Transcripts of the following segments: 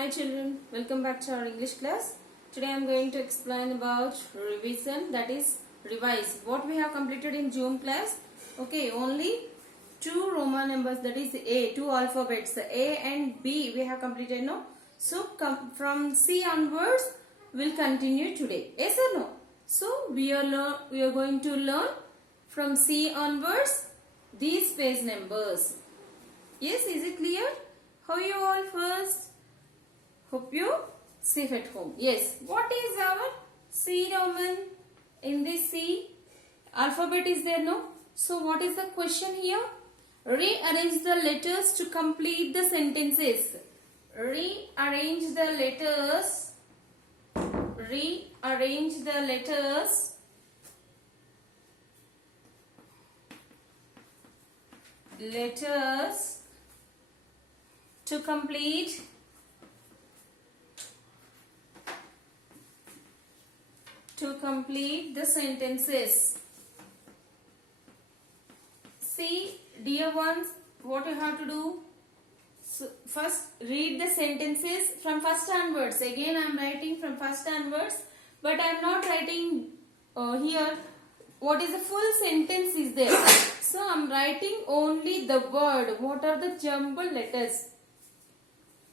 Hi children, welcome back to our English class. Today I am going to explain about revision, that is revise. What we have completed in June class. Okay, only two Roman numbers, that is A, two alphabets, A and B we have completed, no? So from C onwards we'll continue today. Yes or no? So we are going to learn from C onwards these page numbers. Yes, is it clear? How you all first? Hope you safe at home. Yes. What is our C Roman? In this C, alphabet is there, no? So what is the question here? Rearrange the letters to complete the sentences. Rearrange the letters. Rearrange the letters. Letters to complete the sentences. See, dear ones, what you have to do? So first read the sentences from first onwards. Again I am writing from first onwards, but I am not writing here what is the full sentence is there. So I am writing only the word. What are the jumbled letters?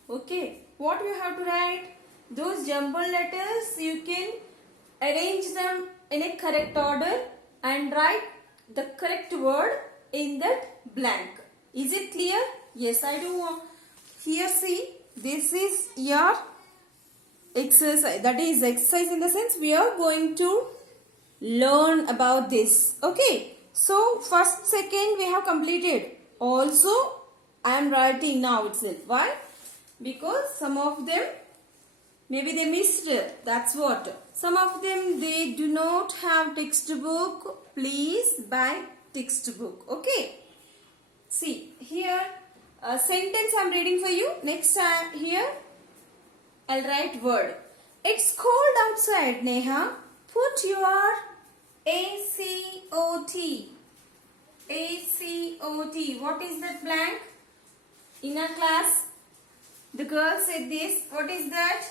Okay, what you have to write? Those jumbled letters you can arrange them in a correct order and write the correct word in that blank. Is it clear? Yes, I do. Here see, this is your exercise. That is exercise in the sense we are going to learn about this. Okay. So first, second we have completed. Also, I am writing now itself. Why? Because some of them maybe they missed. That's what. Some of them they do not have textbook. Please buy textbook. Okay. See here a sentence I am reading for you. Next time here I'll write word. It's cold outside, Neha. Put your ACOT. ACOT. What is that blank? In a class, the girl said this. What is that?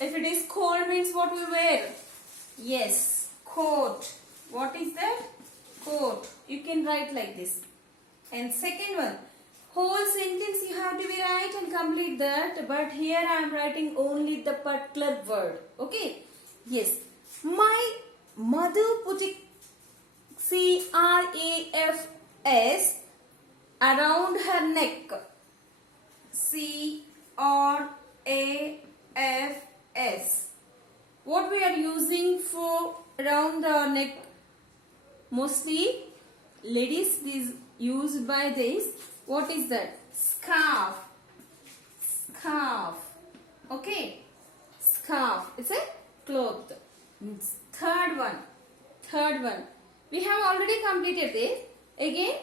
If it is cold means what we wear? Yes, coat. What is that? Coat. You can write like this. And second one, whole sentence you have to be right and complete that. But here I am writing only the particular word. Okay? Yes. My mother put a CRAFS around her neck. CRAFS. What we are using for around our neck? Mostly ladies is used by this. What is that? Scarf. Scarf. Okay. Scarf. It's a cloth. Third one. We have already completed this. Again,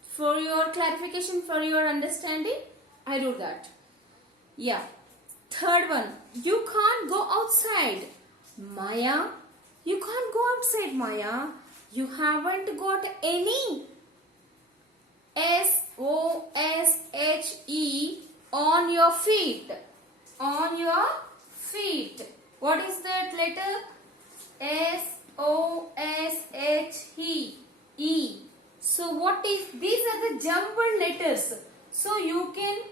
for your clarification, for your understanding, I do that. Yeah. Third one. You can't go outside. Maya. You can't go outside, Maya. You haven't got any SOSHE on your feet. On your feet. What is that letter? SOSHE. E. So what is? These are the jumbled letters. So you can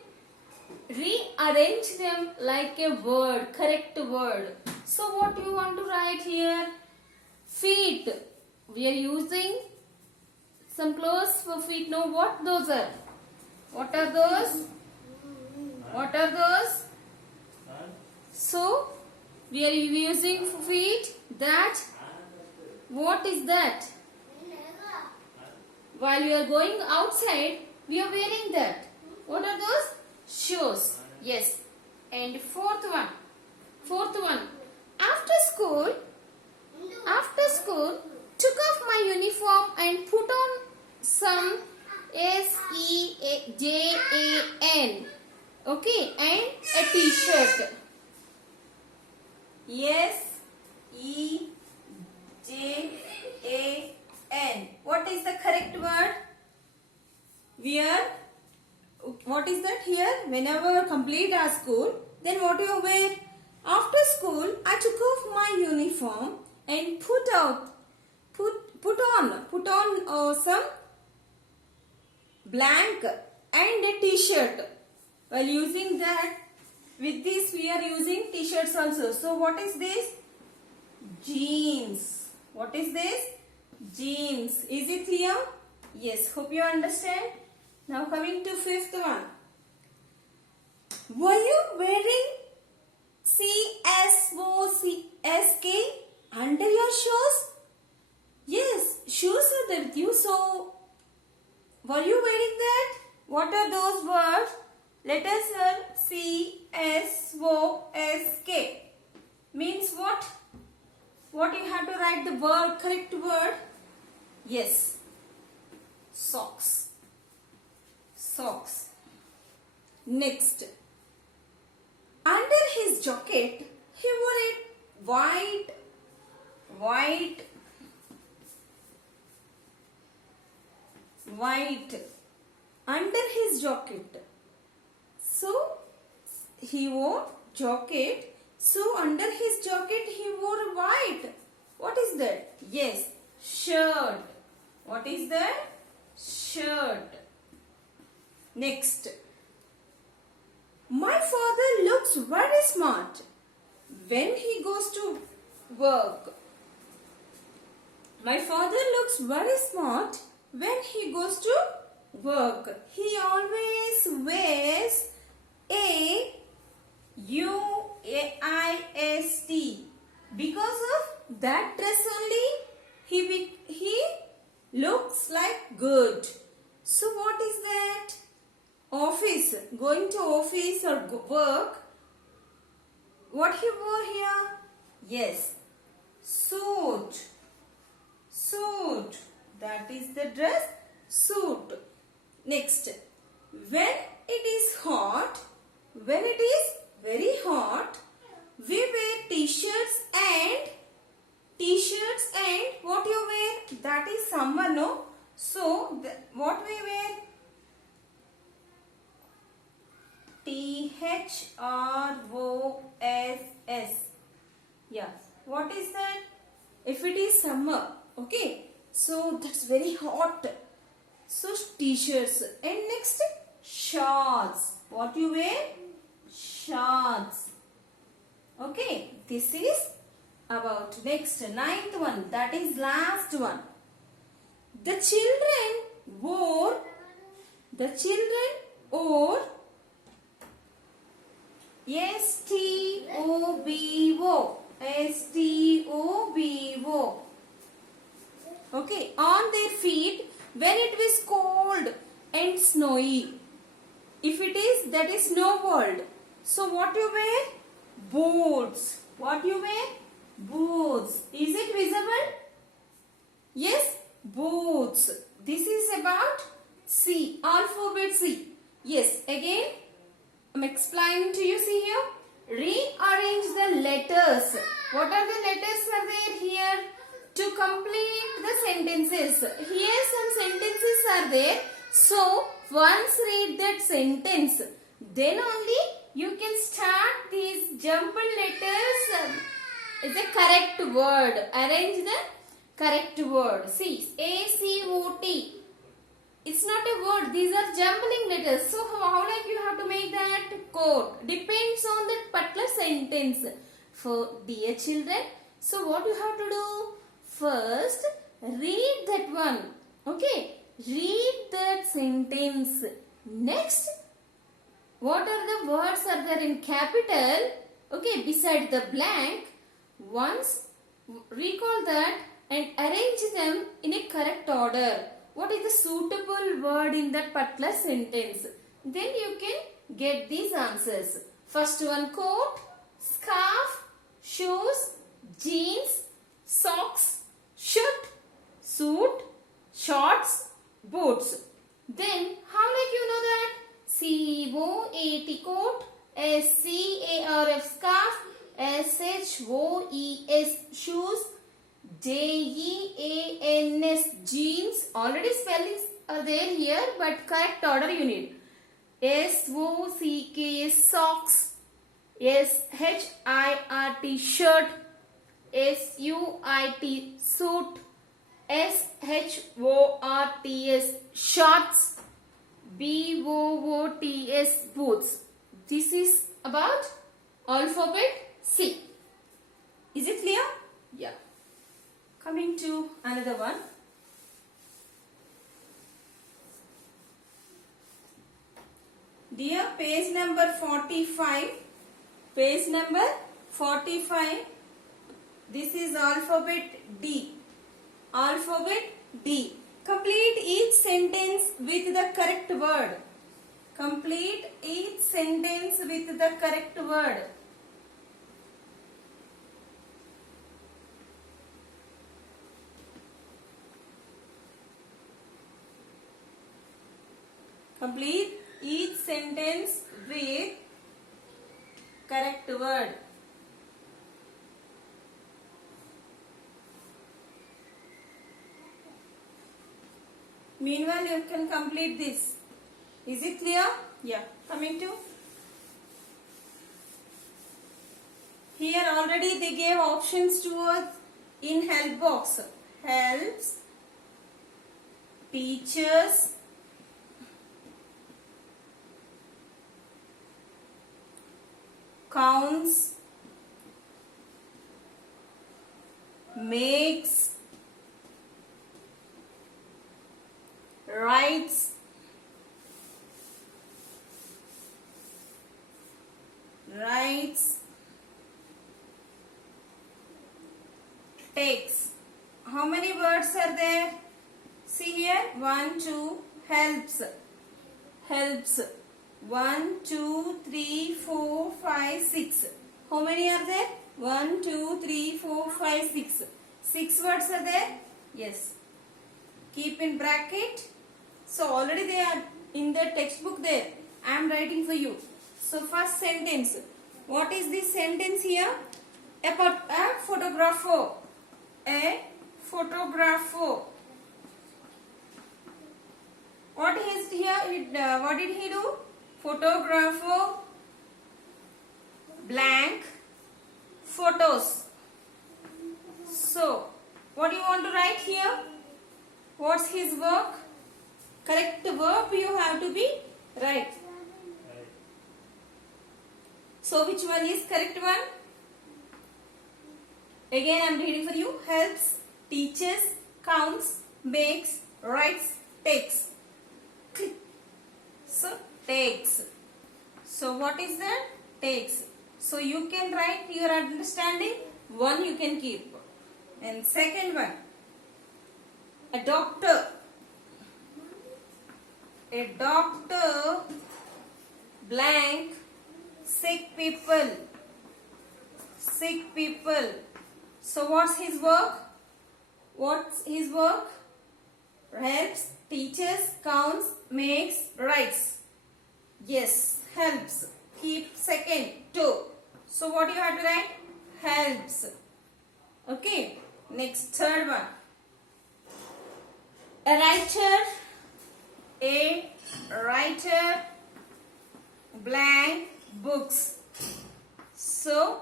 rearrange them like a word, correct word. So what you want to write here? Feet. We are using some clothes for feet. Know what those are? What are those? What are those? So we are using for feet. That. What is that? While we are going outside, we are wearing that. What are those? Shoes. Yes. And fourth one. After school, took off my uniform and put on some SEJAN. Okay. And a t-shirt. SEJAN. What is the correct word? Wear what is that here? Whenever complete our school, then what you wear? After school, I took off my uniform and put on some blank and a t-shirt. While using that, with this we are using t-shirts also. So what is this? Jeans. What is this? Jeans. Is it clear? Yes, hope you understand. Now coming to fifth one. Were you wearing CSOCSK under your shoes? Yes, shoes are there with you. So, were you wearing that? What are those words? Letters are CSOSK. Means what? What you have to write the word, correct word? Yes. Socks. Socks. Next. Under his jacket, he wore a white under his jacket. So, he wore jacket. So, under his jacket, he wore white. What is that? Yes, shirt. What is that? Shirt. Next. My father looks very smart when he goes to work. My father looks very smart when he goes to work. He always wears a UAIST. Because of that dress only, he looks like good. So what is that? Office. Going to office or work. What he wore here? Yes. Suit. Suit. That is the dress. Suit. Next. When it is hot, when it is very hot, we wear t-shirts and what you wear? That is summer, no? So, what we wear? THROSS. Yeah. What is that? If it is summer, okay. So, that's very hot. So, t-shirts. And next, shorts. What you wear? Shorts. Okay. This is about next, ninth one. That is last one. The children wore STOBO. Okay, on their feet when it was cold and snowy. If it is, that is snowballed. So what you wear? Boots. What you wear? Boots. Is it visible? Yes, boots. This is about C, alphabet C. Yes, again, I'm explaining to you. See here. Rearrange the letters. What are the letters are there here? To complete the sentences. Here some sentences are there. So, once read that sentence, then only you can start these jumbled letters. It's a correct word. Arrange the correct word. See, A-C-O-T. It's not a word. These are jumbling letters. So, how like you have to make that code? Depends on that particular sentence. For dear children, so what you have to do? First, read that one. Okay. Read that sentence. Next, what are the words are there in capital? Okay, beside the blank. Once recall that and arrange them in a correct order. What is the suitable word in that particular sentence? Then you can get these answers. First one, coat, scarf, shoes, jeans, socks, shirt, suit, shorts, boots. Then how like you know that? C-O-A-T coat, S-C-A-R-F scarf, S-H-O-E-S shoes, J-E-A-N-S jeans. Already spellings are there here, but correct order you need. S-O-C-K, socks. S-H-I-R-T, shirt. S-U-I-T, suit. S-H-O-R-T-S, shorts. B-O-O-T-S, boots. This is about alphabet C. Is it clear? Yeah. Coming to another one. Dear, page number 45. Page number 45. This is alphabet D. Alphabet D. Complete each sentence with the correct word. Complete each sentence with the correct word. Complete each sentence with correct word. Meanwhile, you can complete this. Is it clear? Yeah. Coming to here, already they gave options to us in help box. Helps, teachers, counts, makes, writes, takes. How many words are there? See here, 1, 2, helps. Helps. 1, 2, 3, 4, 5, 6. How many are there? 1, 2, 3, 4, 5, 6. 6 words are there? Yes. Keep in bracket. So already they are in the textbook there. I am writing for you. So first sentence. What is this sentence here? About a photographer. A photographer. What is here? What did he do? Photographer blank photos. So what do you want to write here? What's his work? Correct verb you have to be right. So which one is correct one? Again I am reading for you. Helps, teaches, counts, makes, writes, takes. Click. So takes. So what is that? Takes. So you can write your understanding. One you can keep. And second one. A doctor. A doctor blank sick people. Sick people. So what's his work? What's his work? Helps, teaches, counts, makes, writes. Yes, helps. Keep second, 2. So what you have to write? Helps. Okay. Next, third one. A writer. A writer blank books. So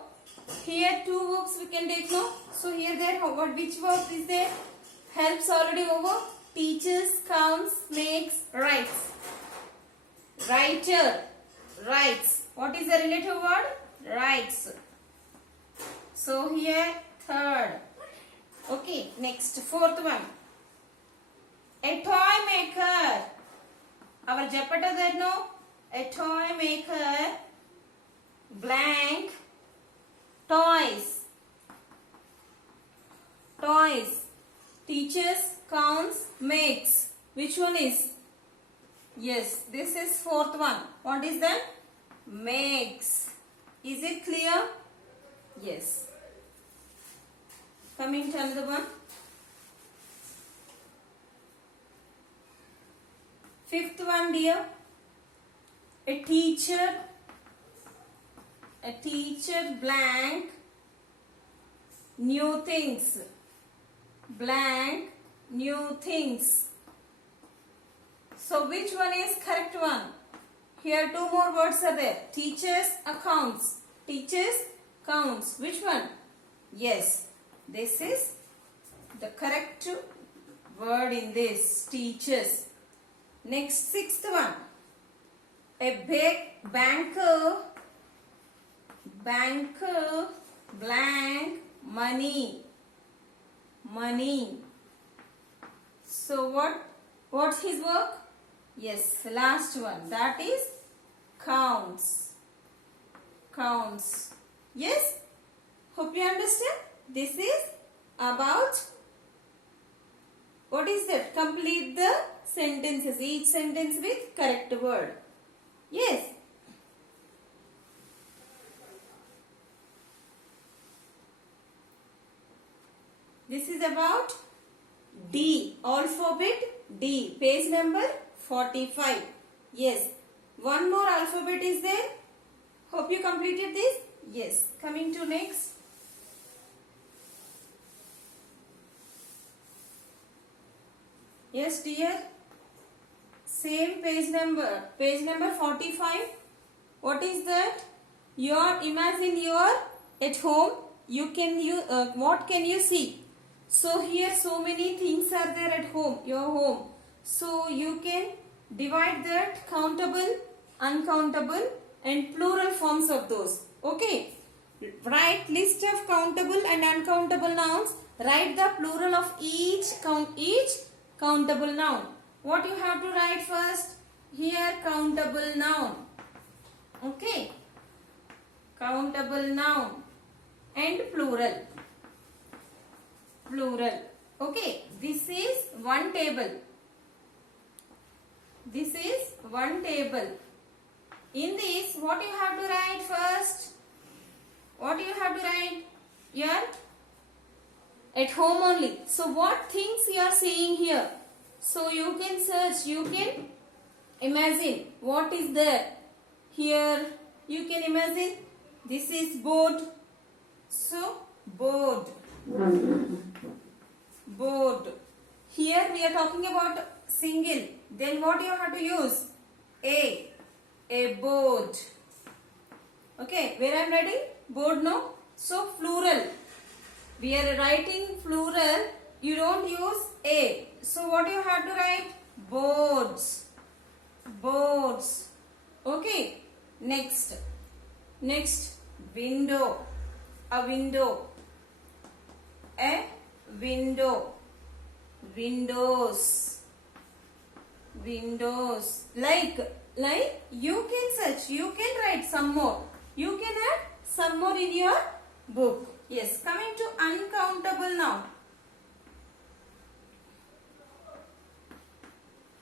here 2 books we can take now. So here there which verb is there? Helps already over. Teaches, counts, makes, writes. Writer writes. What is the relative word? Writes. So here third. Okay, next fourth one. A toy maker. Our Japata there no? A toy maker blank toys. Toys. Teaches, counts, makes. Which one is? Yes, this is fourth one. What is that? Makes. Is it clear? Yes. Coming to another one. Fifth one, dear. A teacher blank new things. Blank new things. So which one is correct one? Here two more words are there. Teachers accounts. Teachers counts. Which one? Yes, this is the correct word in this. Teachers. Next, sixth one. A banker blank money. So what's his work? Yes, last one, that is counts. Yes, hope you understand. This is about, what is that? Complete the sentences, each sentence with correct word. Yes. This is about D, alphabet D, page number 45. Yes, one more alphabet is there. Hope you completed this. Yes, coming to next. Yes, dear. Same page number 45. What is that? Imagine you are at home. What can you see? So here so many things are there at home, your home. So you can divide that countable, uncountable and plural forms of those. Okay. Write list of countable and uncountable nouns. Write the plural of each countable noun. What you have to write first? Here countable noun. Okay. Countable noun and plural. Okay. This is one table. In this, what you have to write first? Here at home only. So what things you are seeing here? So you can search, you can imagine what is there. Here you can imagine this is board. So board. Here we are talking about single. Then what you have to use? A board. Okay, where I am writing? Board, no? So plural. We are writing plural. You don't use A. So what you have to write? Boards. Okay. Next. Window. A window. Windows. Like you can search. You can write some more. You can add some more in your book. Yes. Coming to uncountable noun.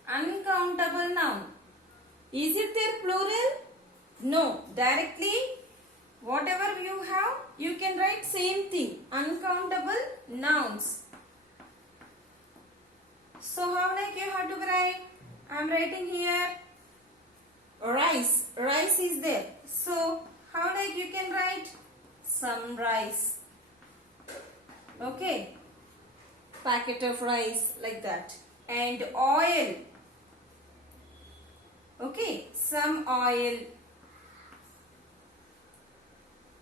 Uncountable noun. Is it their plural? No. Directly, whatever you have, you can write same thing. Uncountable nouns. So how like you have to write? I am writing here rice. Rice is there. So how like you can write? Some rice. Okay. Packet of rice, like that. And oil. Okay. Some oil.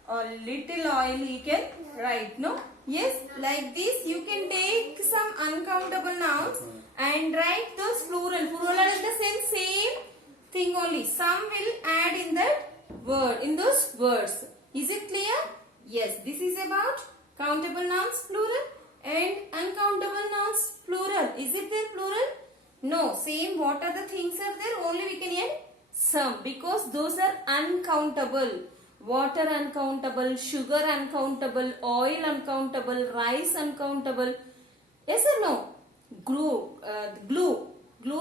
Or little oil you can write, no? Yes, like this you can take some uncountable nouns and write those plural. Plural is the same thing only. Some will add in that word, in those words. Is it clear? Yes, this is about countable nouns plural and uncountable nouns plural. Is it there plural? No, same. What are the things are there? Only we can add some because those are uncountable. Water uncountable, sugar uncountable, oil uncountable, rice uncountable. Yes or no? Glue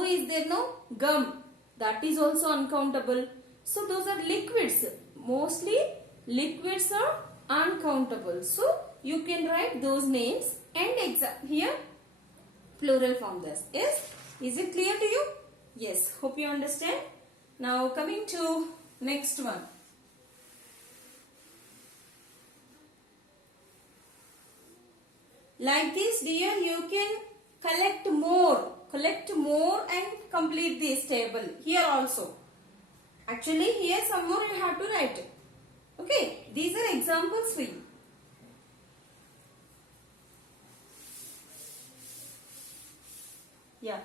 is there, no? Gum, that is also uncountable. So those are liquids. Mostly liquids are uncountable. So you can write those names and here plural form this. Yes? Is it clear to you? Yes. Hope you understand. Now coming to next one. Like this, dear, you can collect more and complete this table here also. Actually, here some more you have to write. Okay, these are examples for you. Yeah.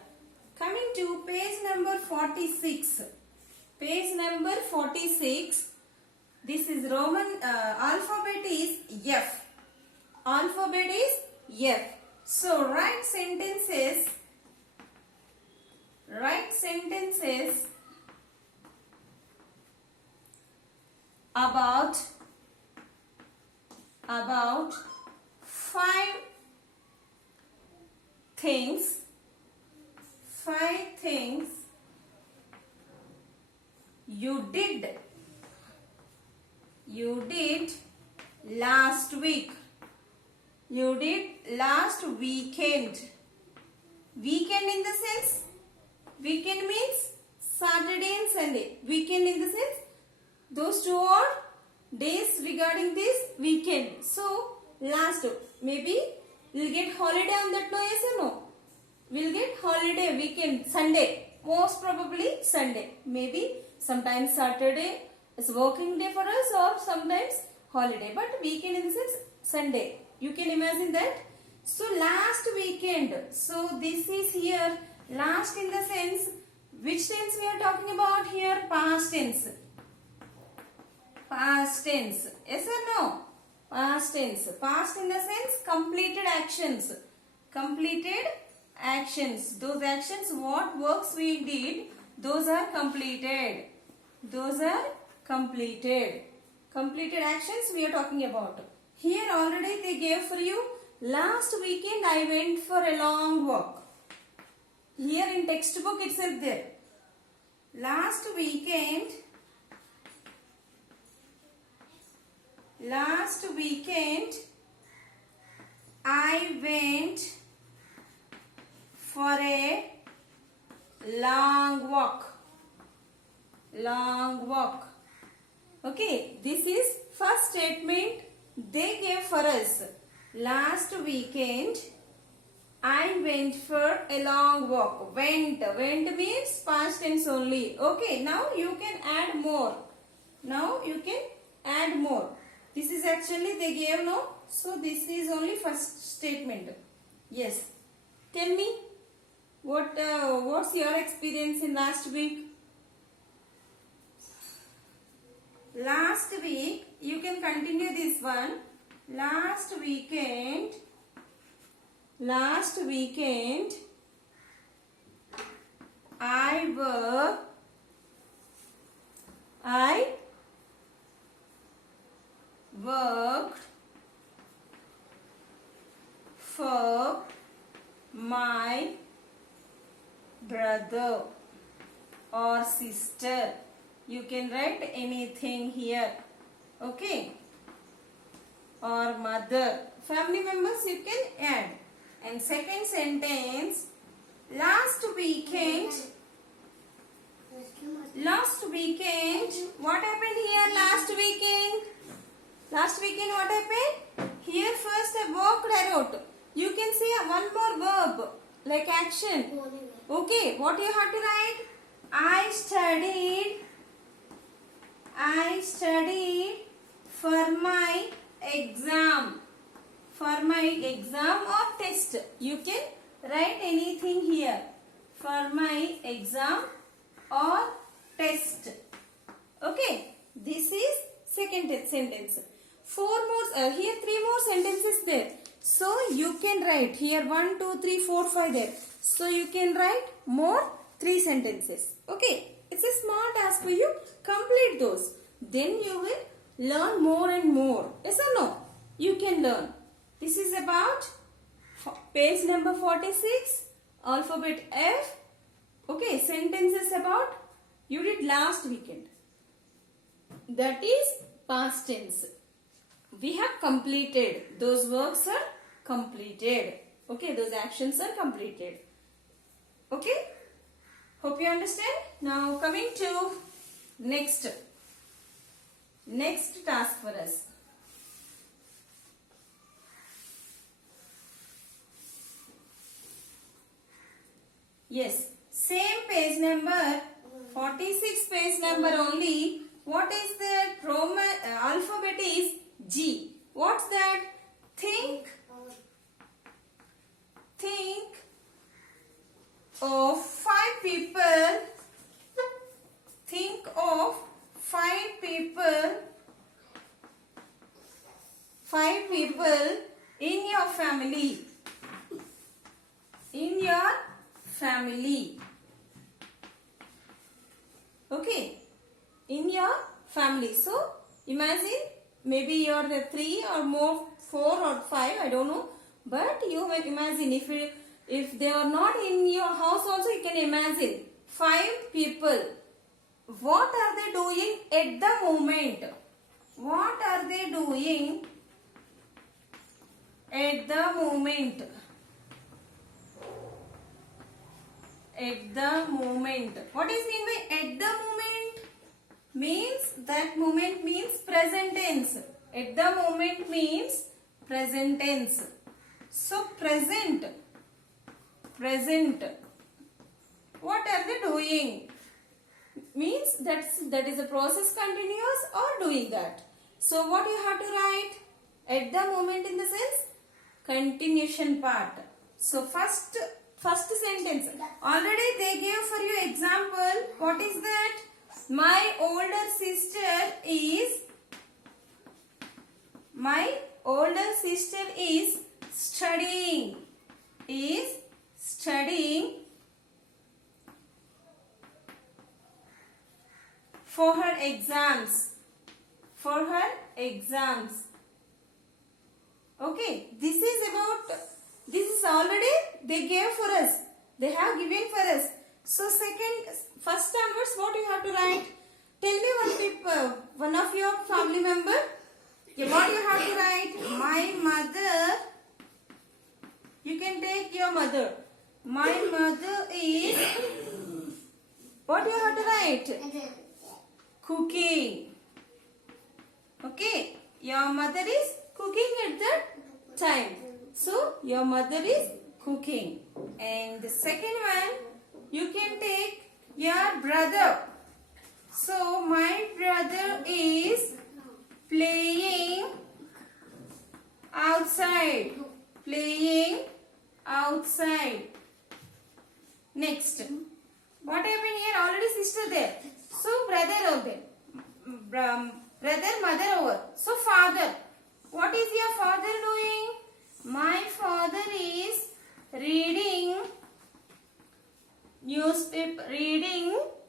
Coming to page number 46. Page number 46. This is Roman alphabet is F. Alphabet is F. So write sentences. Write sentences about 5 things. 5 things you did last week. You did last weekend. Weekend in the sense, weekend means Saturday and Sunday. Weekend in the sense, those two are days regarding this weekend. So, last, maybe we'll get holiday on that, no, yes or no? We'll get holiday, weekend, Sunday. Most probably Sunday. Maybe sometimes Saturday is working day for us or sometimes holiday. But weekend in the sense Sunday. You can imagine that. So last weekend. So this is here last in the sense. Which tense we are talking about here? Past tense. Past tense. Yes or no? Past tense. Past in the sense completed actions. Completed actions. Those actions, what works we did, those are completed. Those are completed. Completed actions we are talking about. Here already they gave for you. Last weekend I went for a long walk. Here in textbook itself there. Last weekend I went for a long walk. Long walk. Okay, this is first statement they gave for us. Last weekend I went for a long walk. Went means past tense only. Okay, now you can add more. Now you can add more. This is actually they gave no. So this is only first statement. Yes. Tell me. What's your experience in last week? Last week, you can continue this one. Last weekend, I worked for my brother or sister. You can write anything here. Okay. Or mother. Family members you can add. And second sentence. Last weekend. What happened here last weekend? Last weekend what happened? Here first I walked, I wrote. You can see one more verb. Like action. Okay, what you have to write? I studied for my exam. For my exam or test. You can write anything here. For my exam or test. Okay, this is second sentence. Here 3 more sentences there. So you can write here 1, 2, 3, 4, 5 there. So you can write more 3 sentences. Okay. It's a small task for you. Complete those. Then you will learn more and more. Yes or no? You can learn. This is about page number 46. Alphabet F. Okay. Sentences about you did last weekend. That is past tense. We have completed. Those works are completed. Okay. Those actions are completed. Okay. Hope you understand. Now coming to next task for us. Yes, same page number 46 page number only. What is that? Roman alphabet is G. What's that? Think of 5 people. Think of 5 people. 5 people in your family. In your family. Okay. In your family. So, imagine maybe you are the 3 or more, 4 or 5, I don't know. But you will imagine if they are not in your house also, you can imagine 5 people. What are they doing at the moment? What are they doing at the moment? At the moment. What is mean by at the moment? Means that moment means present tense. At the moment means present tense. So present. What are they doing? Means that is a process continuous or doing that. So what you have to write? At the moment in the sense continuation part. So first sentence. Already they gave for you example. What is that? My older sister is studying. For her exams. Okay, this is already they gave for us. They have given for us. So first onwards, what you have to write? Tell me one of your family member. Okay, what you have to write? My mother. You can take your mother. My mother is. What you have to write? Cooking. Okay, your mother is cooking at that time. So your mother is cooking. And the second one, you can take your brother. So my brother is playing outside. Next, what happened here? Already sister there. So brother over there. Brother, mother over. So father. What is your father doing? My father is reading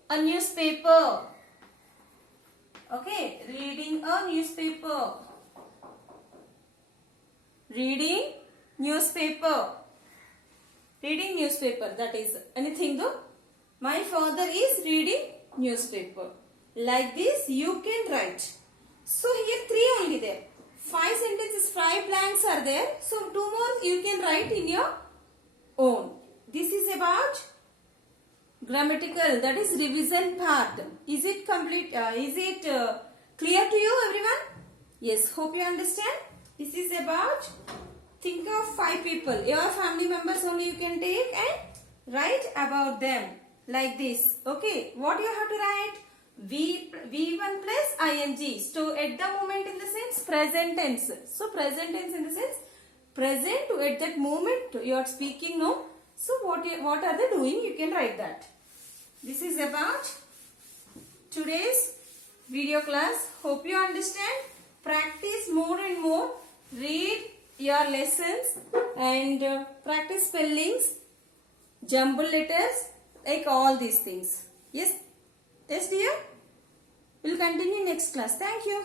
a newspaper. Okay, reading a newspaper. Reading newspaper. That is anything though. My father is reading newspaper. Like this you can write. So here 3 only there. 5 sentences, 5 blanks are there. So 2 more you can write in your own. This is about grammatical, that is revision part. Is it complete? Is it clear to you everyone? Yes, hope you understand. This is about, think of 5 people. Your family members only you can take and write about them. Like this. Okay, what you have to write? V1 plus ing. So at the moment in the sense present tense. So present tense in the sense present at that moment you are speaking now. So what are they doing? You can write that. This is about today's video class. Hope you understand. Practice more and more. Read your lessons and practice spellings, jumble letters, like all these things. Yes? Yes dear? We'll continue next class. Thank you.